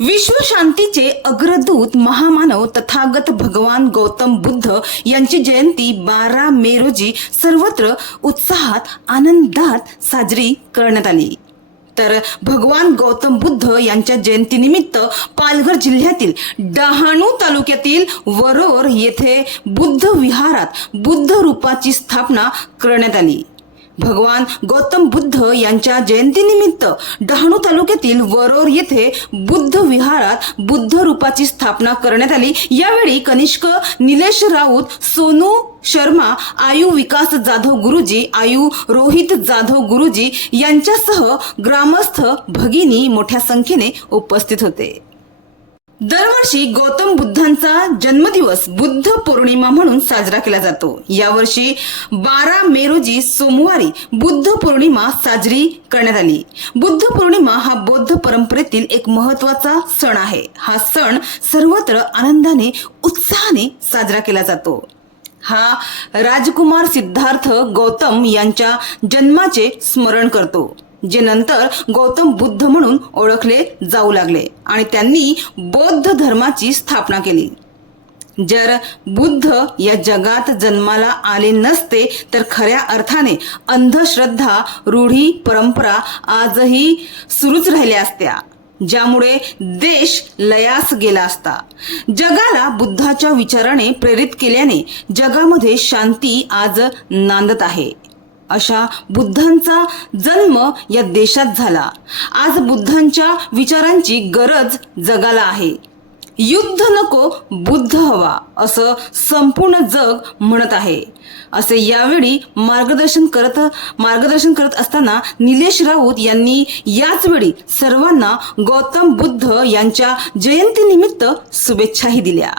विश्वशांतीचे अग्रदूत महामानव तथागत भगवान गौतम बुद्ध यांची जयंती बारा मे रोजी सर्वत्र उत्साहात आनंदात साजरी करण्यात आली. तर भगवान गौतम बुद्ध यांच्या जयंतीनिमित्त पालघर जिल्ह्यातील डहाणू तालुक्यातील वरोर येथे बुद्ध विहारात बुद्ध रूपाची स्थापना करण्यात आली. भगवान गौतम बुद्ध यांच्या जयंतीनिमित्त डहाणू तालुक्यातील वरोर येथे बुद्ध विहारात बुद्ध रूपाची स्थापना करण्यात आली. यावेळी कनिष्क निलेश राऊत सोनू शर्मा आयु विकास जाधव गुरुजी आयु रोहित जाधव गुरुजी यांच्यासह ग्रामस्थ भगिनी मोठ्या संख्येने उपस्थित होते. दरवर्षी गौतम बुद्धांचा जन्मदिवस बुद्ध पौर्णिमा म्हणून साजरा केला जातो. यावर्षी बारा मे रोजी सोमवारी बुद्ध पौर्णिमा साजरी करण्यात आली. बुद्ध पौर्णिमा हा बौद्ध परंपरेतील एक महत्त्वाचा सण आहे. हा सण सर्वत्र आनंदाने उत्साहाने साजरा केला जातो. हा राजकुमार सिद्धार्थ गौतम यांच्या जन्माचे स्मरण करतो. जे नंतर गौतम बुद्ध म्हणून ओळखले जाऊ लागले आणि त्यांनी बौद्ध धर्माची स्थापना केली. जर बुद्ध या जगात जन्माला आले नसते तर खऱ्या अर्थाने अंधश्रद्धा रूढी परंपरा आजही सुरूच राहिल्या असत्या ज्यामुळे देश लयास गेला असता. जगाला बुद्धाच्या विचाराने प्रेरित केल्याने जगामध्ये शांती आज नांदत आहे. अशा बुद्धांचा जन्म या देशात झाला. आज बुद्धांच्या विचारांची गरज जगाला आहे. युद्ध नको बुद्ध हवा असं संपूर्ण जग म्हणत आहे. असे यावेळी मार्गदर्शन करत मार्गदर्शन करत असताना निलेश राऊत यांनी याच वेळी सर्वांना गौतम बुद्ध यांच्या जयंतीनिमित्त शुभेच्छाही दिल्या.